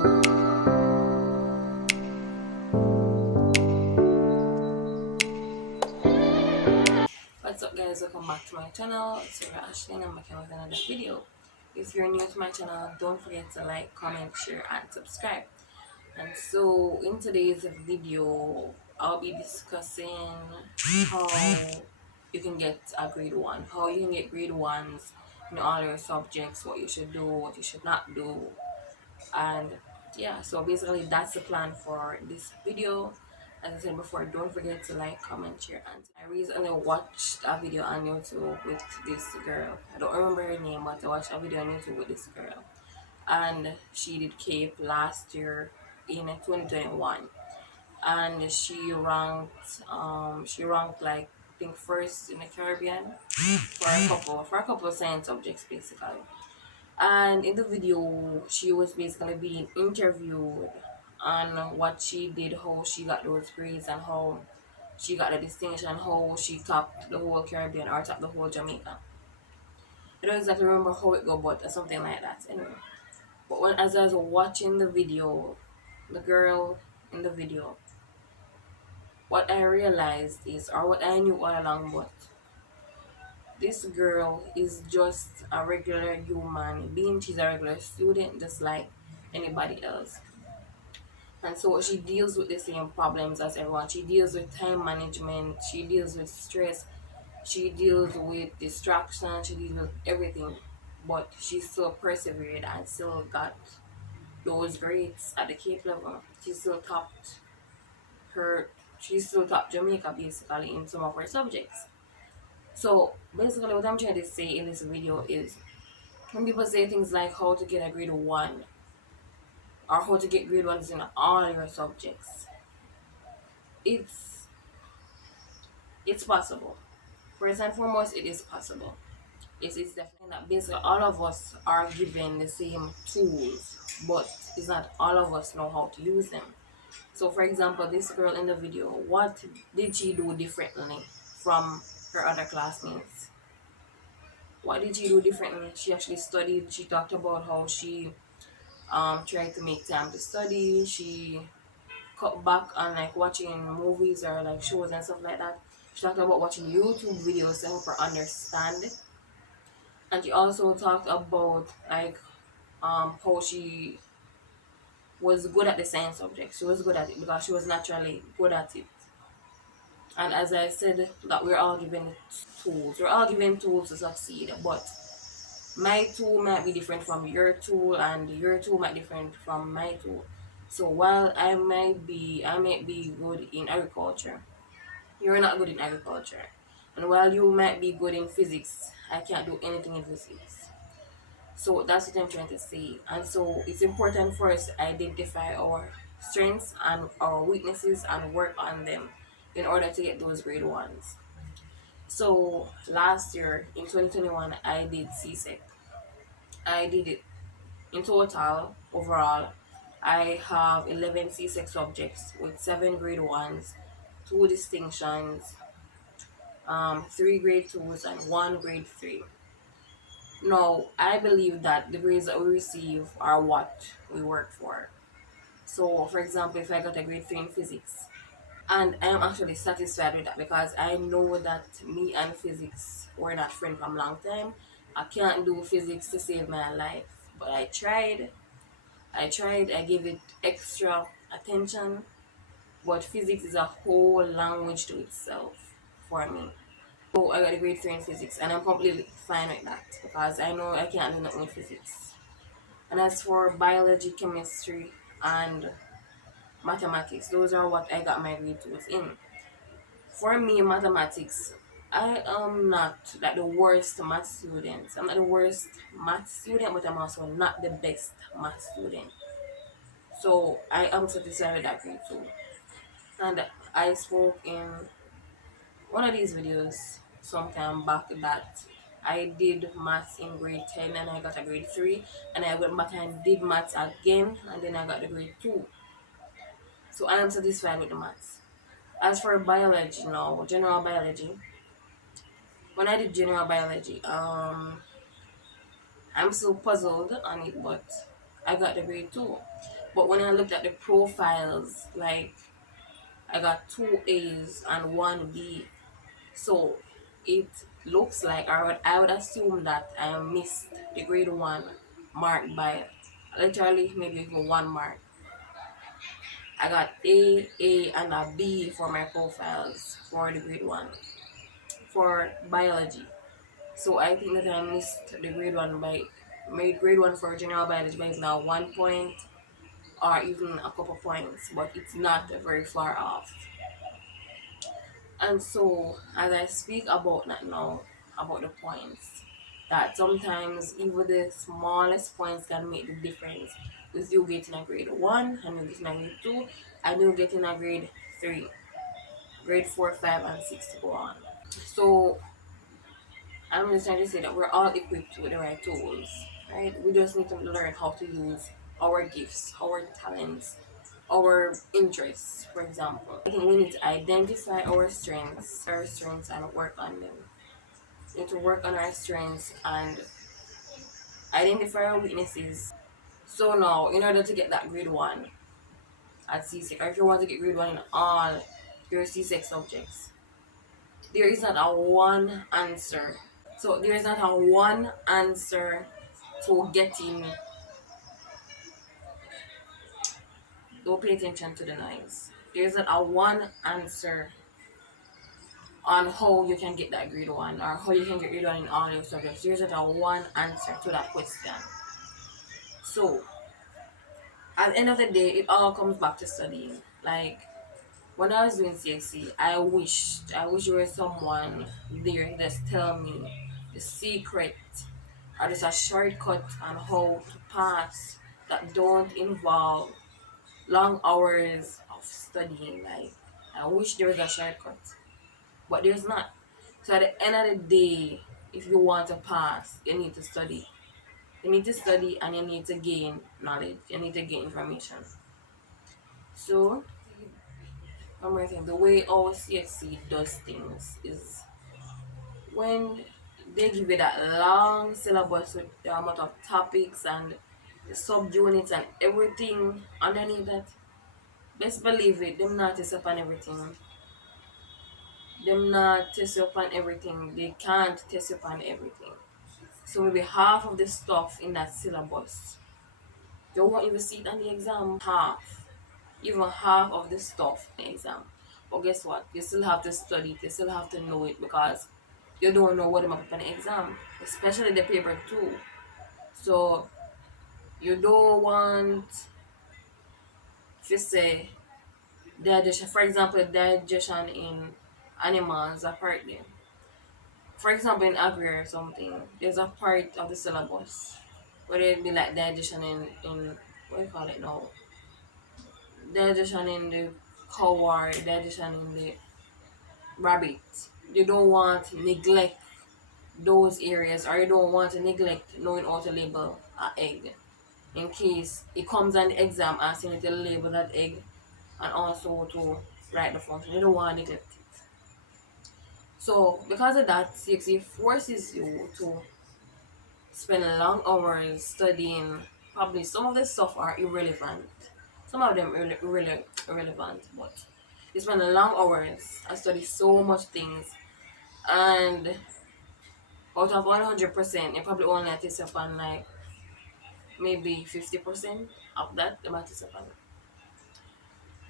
What's up guys, welcome back to my channel. It's Toni-Ashlaay and I'm back with another video. If you're new to my channel, don't forget to like, comment, share and subscribe. And so in today's video, I'll be discussing how you can get a grade 1, how you can get grade 1s in all your subjects, what you should do, what you should not do. And yeah, so basically that's the plan for this video. As I said before, don't forget to like, comment, share and I recently watched a video on YouTube with this girl. I don't remember her name, but I watched a video on YouTube with this girl, and she did CAPE last year in 2021, and she ranked like I think first in the Caribbean for a couple of science subjects basically. And in the video, she was basically being interviewed on what she did, how she got those grades, and how she got the distinction, how she topped the whole Caribbean or topped the whole Jamaica. I don't exactly remember how it go, but something like that. Anyway, but as I was watching the video, the girl in the video, what I realized is, or what I knew all along, but this girl is just a regular human being. She's a regular student, just like anybody else. And so she deals with the same problems as everyone. She deals with time management, she deals with stress, she deals with distraction, she deals with everything. But she still persevered and still got those grades at the CAPE level. She still topped her, she still topped Jamaica basically in some of her subjects. So basically what I'm trying to say in this video is, when people say things like how to get a grade 1 or how to get grade 1s in all your subjects, it's it's possible. First and foremost, it is possible. It is definitely not. Basically all of us are given the same tools, but it's not all of us know how to use them. So for example, this girl in the video, what did she do differently from her other classmates? What did she do differently? She actually studied. She talked about how she tried to make time to study. She cut back on like watching movies or like shows and stuff like that. She talked about watching YouTube videos to help her understand. And she also talked about like how she was good at the science subject. She was good at it because she was naturally good at it. And as I said, that we're all given tools. We're all given tools to succeed, but my tool might be different from your tool, and your tool might be different from my tool. So while I might be good in agriculture, you're not good in agriculture. And while you might be good in physics, I can't do anything in physics. So that's what I'm trying to say. And so it's important for us to identify our strengths and our weaknesses and work on them in order to get those grade 1s. So last year in 2021, I did CSEC. I did it in total. Overall, I have 11 CSEC subjects with 7 grade 1s, 2 distinctions, 3 grade 2s, and 1 grade 3. Now, I believe that the grades that we receive are what we work for. So, for example, if I got a grade 3 in physics, and I am actually satisfied with that because I know that me and physics were not friends from a long time. I can't do physics to save my life, but I gave it extra attention, but physics is a whole language to itself for me. So I got a grade 3 in physics, and I'm completely fine with that because I know I can't do nothing with physics. And as for biology, chemistry, and mathematics, those are what I got my grade 2s in. For me, mathematics, I am not like the worst math student. I'm not the worst math student, but I'm also not the best math student. So I am satisfied with that grade 2. And I spoke in one of these videos sometime back that I did maths in grade 10 and I got a grade 3, and I went back and did maths again and then I got the grade 2. So I am satisfied with the maths. As for biology now, general biology, when I did general biology, I'm still puzzled on it, but I got the grade 2. But when I looked at the profiles, like I got 2 A's and 1B. So it looks like I would assume that I missed the grade 1 mark by literally maybe even 1 mark. I got A, and a B for my profiles for the grade 1 for biology. So I think that I missed the grade 1 by made grade 1 for general biology by now 1 point or even a couple points, but it's not very far off. And so, as I speak about that now, about the points, that sometimes even the smallest points can make the difference with you getting a grade 1 and you getting a grade 2 and you getting a grade 3, grade 4, 5, and 6 to go on. So, I'm just trying to say that we're all equipped with the right tools, right? We just need to learn how to use our gifts, our talents, our interests, for example. I think we need to identify our strengths and work on them. We need to work on our strengths and identify our weaknesses. So now, in order to get that grade 1 at CSEC, or if you want to get grade 1 in all your CSEC subjects, there is not a one answer. So there is not a one answer to getting. Don't pay attention to the noise. There is not a one answer on how you can get that grade 1 or how you can get grade 1 in all your subjects. There's not a one answer to that question. So at the end of the day, it all comes back to studying. Like when I was doing CSE, I wish there was someone there to just tell me the secret or just a shortcut on how to pass that don't involve long hours of studying. Like I wish there was a shortcut, but there's not. So at the end of the day, if you want to pass, you need to study. You need to study and you need to gain knowledge. You need to gain information. So one more thing, the way our CSC does things is when they give you that long syllabus with the amount of topics and the subunits and everything underneath that, best believe it, them not test upon everything. Them not test upon everything. They can't test upon everything. So maybe half of the stuff in that syllabus, you won't even see it on the exam. Even half of the stuff in the exam. But guess what? You still have to study it. You still have to know it because you don't know what they might put on the exam, especially the paper 2. So you don't want to say digestion. For example, digestion in animals apparently. For example, in agri or something, there's a part of the syllabus where it'd be like digestion in what do you call it now? Digestion in the cow or digestion in the rabbit. You don't want to neglect those areas, or you don't want to neglect knowing how to label an egg in case it comes on the exam asking you to label that egg and also to write the function. You don't want to neglect it. So because of that, CXA forces you to spend long hours studying. Probably some of the stuff are irrelevant. Some of them really irrelevant, but you spend long hours. I study so much things, and out of 100%, you probably only test upon like maybe 50% of that the test upon.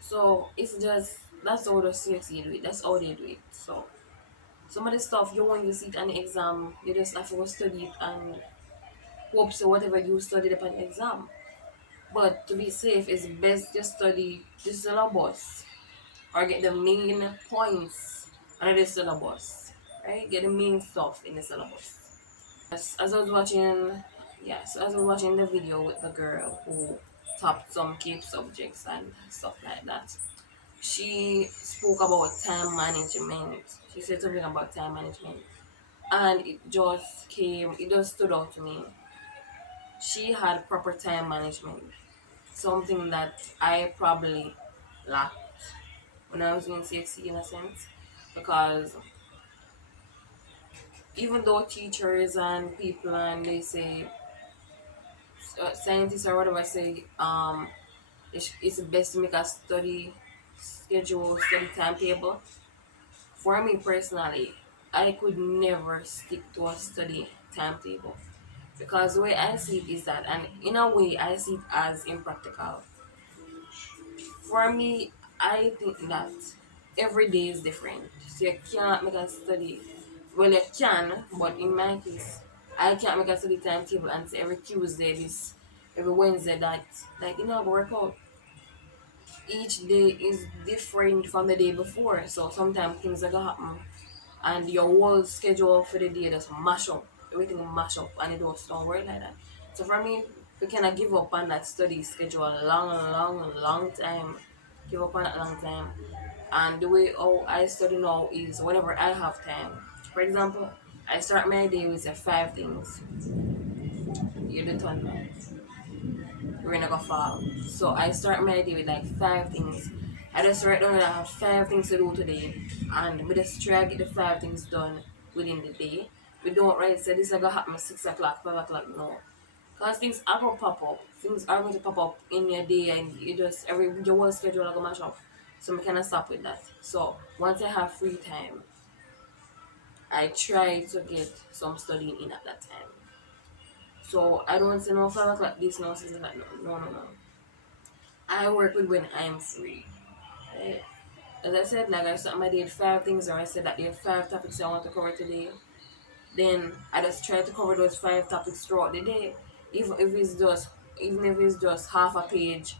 So it's just that's how the CXC do it. That's how they do it. So some of the stuff you won't even see it on the exam. You just have to go study it and hope so whatever you studied upon the exam. But to be safe, it's best just study the syllabus or get the main points under the syllabus, right? Get the main stuff in the syllabus. As I was watching, so as I was watching the video with the girl who topped some CAPE subjects and stuff like that, she spoke about time management. She said something about time management, and it just stood out to me. She had proper time management, something that I probably lacked when I was doing CXC in a sense, because even though teachers and people and they say scientists or whatever say it's best to make a study schedule, study timetable. For me personally, I could never stick to a study timetable because the way I see it is that, and in a way, I see it as impractical. For me, I think that every day is different. So you can't make a study. Well, you can, but in my case, I can't make a study timetable and say every Tuesday this, every Wednesday that. Like, work out. Each day is different from the day before. So sometimes things are gonna happen and your whole schedule for the day just mash up. Everything mash up and it don't work like that. So for me, we cannot give up on that study schedule a long time. Give up on it a long time. And the way how I study now is whenever I have time. For example, I start my day with five things. You're the turn now. We're not gonna fall. So I start my day with like five things. I just write down that I have five things to do today, and we just try to get the five things done within the day. We don't write say this is gonna happen at 6 o'clock, 5 o'clock. No, because things are gonna pop up. Things are going to pop up in your day, and you just your whole schedule are gonna mash up. So we cannot stop with that. So once I have free time, I try to get some studying in at that time. So I don't say no 5 o'clock this, no 6 o'clock. No. I work with when I'm free. Right? As I said, like I start my day with five things, or I said that there are five topics I want to cover today. Then I just try to cover those five topics throughout the day. Even if it's just half a page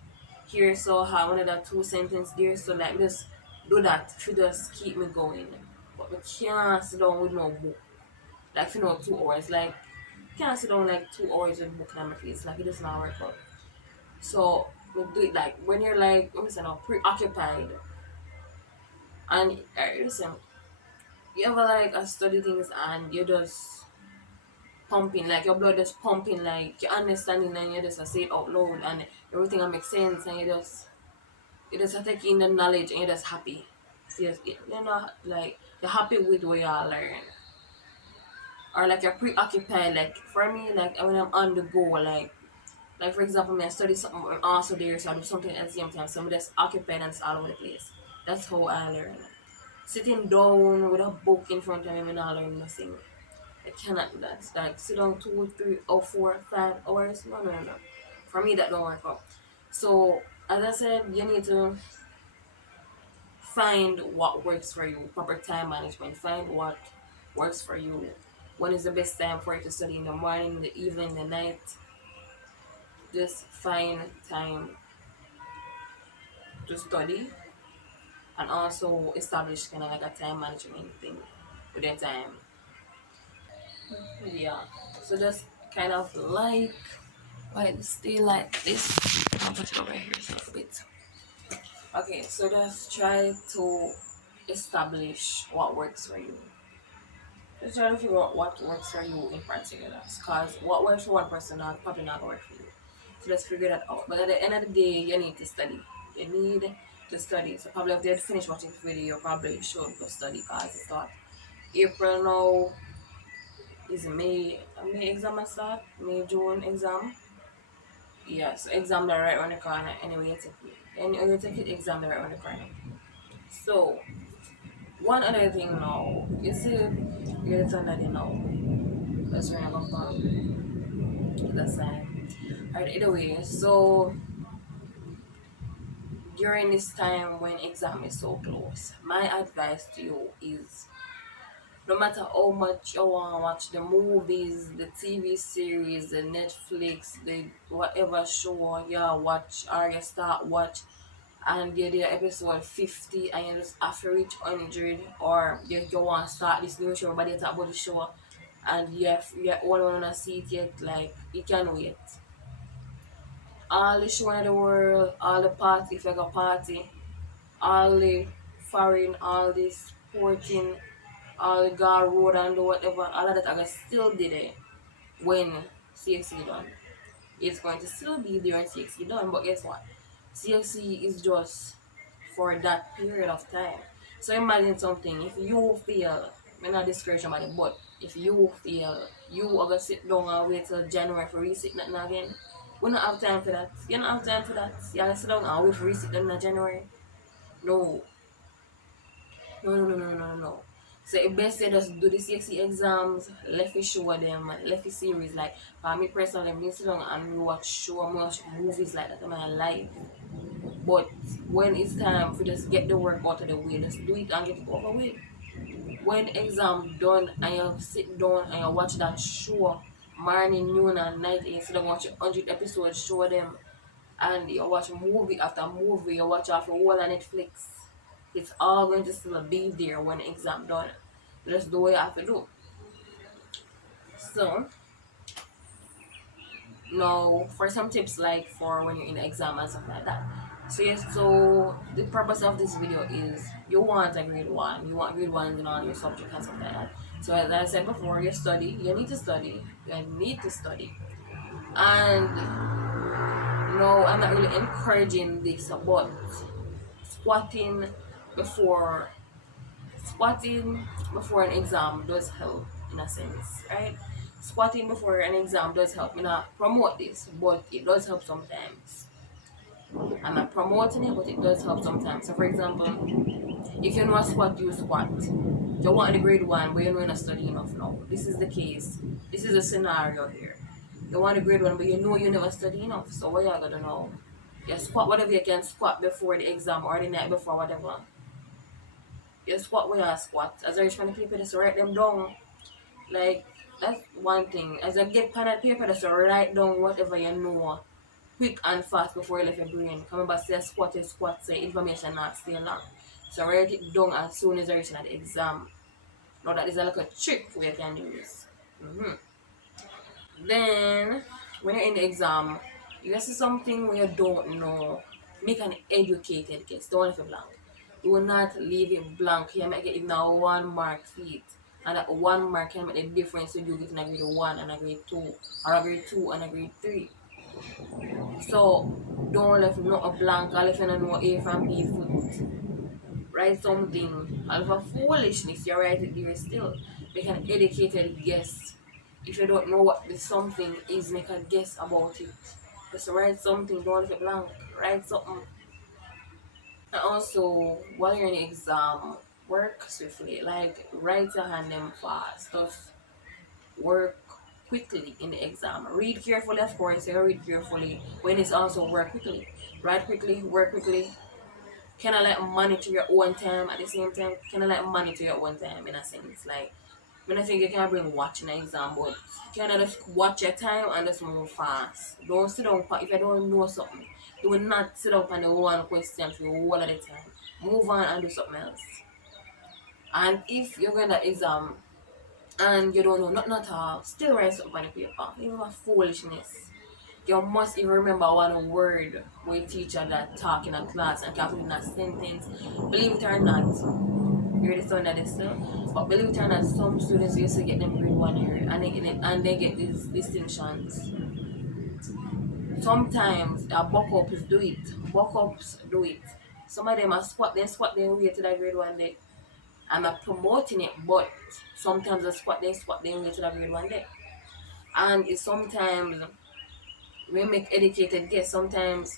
here, so have another two sentences there. So like just do that to just keep me going. But we can't sit down with no book. Like 2 hours. Like can't sit down like 2 hours with a book on my face. Like it does not work out. So we do it like when you're like let me say now preoccupied and listen, you ever like study things and you're just pumping, like your blood just pumping, like you're understanding and you just say it out loud and everything will make sense and you just take in the knowledge and you're just happy. So you're not like you're happy with what you learn. Or like you're preoccupied, like for me, like when I'm on the go, like for example, me I study something I'm also there, so I do something at the same time. So I'm just occupied and it's all over the place. That's how I learn. Sitting down with a book in front of me and not learn nothing. I cannot do that. Like sit down 2, 3, or 4, 5 hours. No. For me that don't work out. So as I said, you need to find what works for you. Proper time management. Find what works for you. When is the best time for you to study, in the morning, the evening, the night? Just find time to study and also establish kind of like a time management thing with your time. Yeah. So just kind of like stay like this. I'll put it over here so a bit. Okay, so just try to establish what works for you. Just try to figure out what works for you in particular. Because what works for one person not probably not work for you. So just figure that out. But at the end of the day, you need to study. You need to study. So probably if they had finished watching the video, you probably should go study because it's not April now is May exam I start. May June exam. Yeah, so exam the right around the corner anyway you take it. And you take it exam the right around the corner. So one other thing now, you see you're the that you know. That's where I go from. That's fine. Alright, either way, so during this time when exam is so close, my advice to you is no matter how much you want to watch the movies, the TV series, the Netflix, the whatever show you watch or you start watch and you're there episode 50 and you just after reach 100 or you want to start this new show but you talk about the show and you want to see it yet, like you can wait. All the show in the world, all the party, if you got party, all the foreign, all the sporting, all the guard road and the whatever, all of that I still did it when CSE done. It's going to still be there when CSE done, but guess what? CSE is just for that period of time. So imagine something, if you fail, I'm not discouraging about it, but if you fail, you are gonna sit down and wait till January for resit nothing again. We don't have time for that. You don't have time for that. You gotta sit down and wait for receipt them in January. No. No, no, no, no, no, no. So it best say just do the CSEC exams, let me show them, let me series like for me personally, I sit down and watch movies like that in my life. But when it's time for just get the work out of the way, just do it and get it over with. When exam done and you sit down and you watch that show morning, noon and night instead of watching 100 episodes, show them and you watch movie after movie, you watch off the whole on Netflix. It's all going to still be there when the exam done. Just do what you have to do. So now for some tips like for when you're in the exam and stuff like that. So yes, so the purpose of this video is you want a grade one. You want grade one in all your subjects and stuff like that. So as I said before, you study, you need to study, you need to study. And no, I'm not really encouraging this, but squatting before an exam does help in a sense, right? Squatting before an exam does help. Me not promote this, but it does help sometimes. I'm not promoting it, but it does help sometimes. So for example, if you know a squat, you squat. You want the grade one, but you know you're not studying enough now. This is the case. This is a scenario here. You want the grade one, but you know you never study enough. So what you gotta know? You squat whatever you can squat before the exam or the night before, whatever. You squat where you squat. As I reach on the paper, just write them down. Like, that's one thing. As I get pen and paper, just write down whatever you know quick and fast before you left your brain. Come about say squat, say information not stay long. So write it down as soon as you reach at the exam. Now that is like a trick we can use. Then when you're in the exam, you see something where you don't know. Make an educated guess. Don't leave it blank. You will not leave it blank. You might get even a 1 mark feet. And that 1 mark can make the difference when you get in a grade 1 and a grade 2. Or a grade 2 and a grade 3. So don't leave not a blank or if you don't know A from B foot. Write something. Out of a foolishness, you write it there still. Make an educated guess. If you don't know what the something is, make a guess about it. Just write something, don't leave it blank. Write something. And also, while you're in the exam, work swiftly. Like, write your hand them fast. Just work quickly in the exam. Read carefully, of course. You read carefully. When it's also work quickly. Write quickly, work quickly. Kind of like monitor your own time at the same time. Kind of like monitor your own time in a sense. Like, when I think you can bring watching an exam, but you can just watch your time and just move fast. Don't sit down if you don't know something. You will not sit up on the one question for the whole of the time. Move on and do something else. And if you're going to exam and you don't know nothing at all, still write something on the paper. Even a foolishness. You must even remember one word with teacher that talk in a class and can put in a sentence. Believe it or not, you're the son that is still. But believe it or not, some students used to get them grade 1 year and they get these distinctions. Sometimes buck-ups do it. Buck-ups do it. Some of them are squat their way to that grade 1 day. I'm not promoting it, but sometimes they squat their way to that grade 1 day. And it's sometimes we make educated guess. Sometimes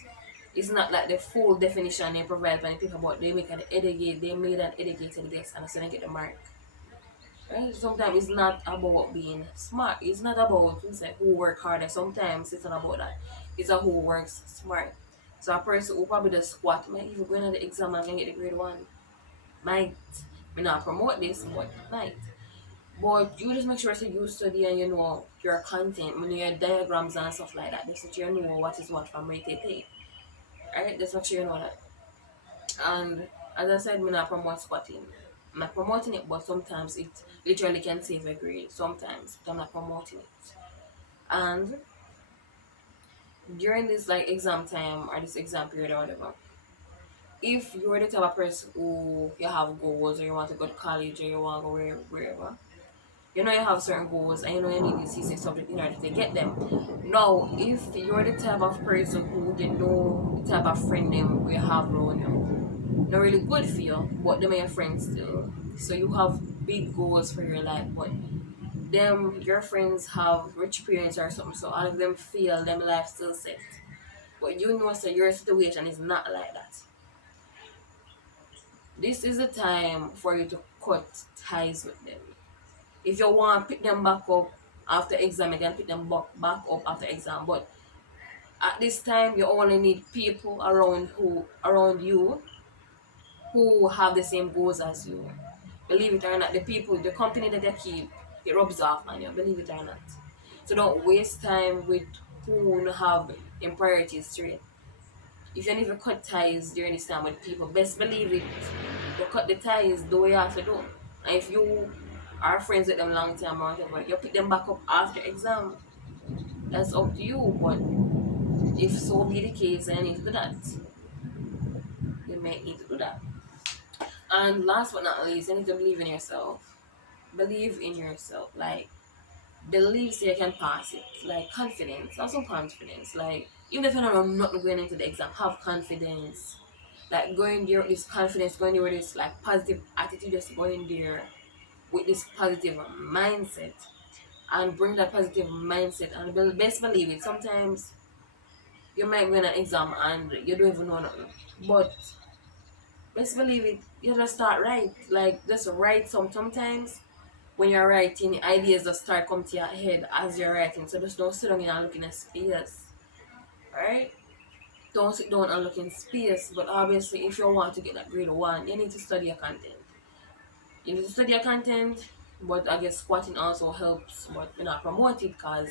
it's not like the full definition they provide by the people, but they made an educated guess and so they get the mark. Right? Sometimes it's not about being smart. It's not about who work harder. Sometimes it's not about that. It's a who works smart. So a person who probably does squat might even go into the exam and get the grade 1. Might. We not promote this, but might. But you just make sure that you study and you know your content, when your diagrams and stuff like that, just so you know what is what from rate to. Alright, just make sure you know that. And as I said, I'm not promote squatting. I'm not promoting it, but sometimes it literally can save a grade. Sometimes, but I'm not promoting it. And during this like exam time or this exam period or whatever, if you're the type of person who you have goals or you want to go to college or you want to go wherever, you know you have certain goals and you know you need this CSEC subject in order to get them. Now, if you're the type of person who you know the type of friend them we have around you, not really good for you, but them are your friends still. So you have big goals for your life, but them your friends have rich parents or something, so all of them feel them life still set. But you know, so your situation is not like that. This is the time for you to cut ties with them. If you want to pick them back up after exam, you can pick them back up after exam. But at this time, you only need people around you who have the same goals as you. Believe it or not, the company that you keep, it rubs off on you. Believe it or not. So don't waste time with who don't have in priorities straight. If you need to cut ties during this time with people, best believe it. You cut the ties, do what you have to do. And if you are friends with them long time or whatever, you pick them back up after exam. That's up to you. But if so be the case, I need to do that. You may need to do that. And last but not least, you need to believe in yourself. Believe in yourself. Like, believe so you can pass it. Like, confidence. Have some confidence. Like, even if you don't know nothing going into the exam, have confidence. Like, going there with this confidence, going there with this, like, positive attitude, just going there with this positive mindset. And bring that positive mindset. And best believe it. Sometimes you might win an exam and you don't even know nothing. But best believe it, you just start right. Like just write sometimes when you're writing, ideas just start come to your head as you're writing. So just don't sit down and look in a space. Right? Don't sit down and look in space. But obviously if you want to get that grade one, you need to study your content. You need to study your content, but I guess squatting also helps, but you're not promote it because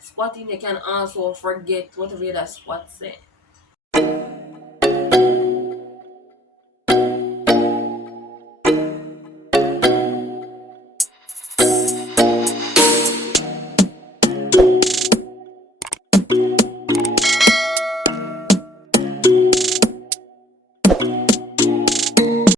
squatting you can also forget whatever that squat say.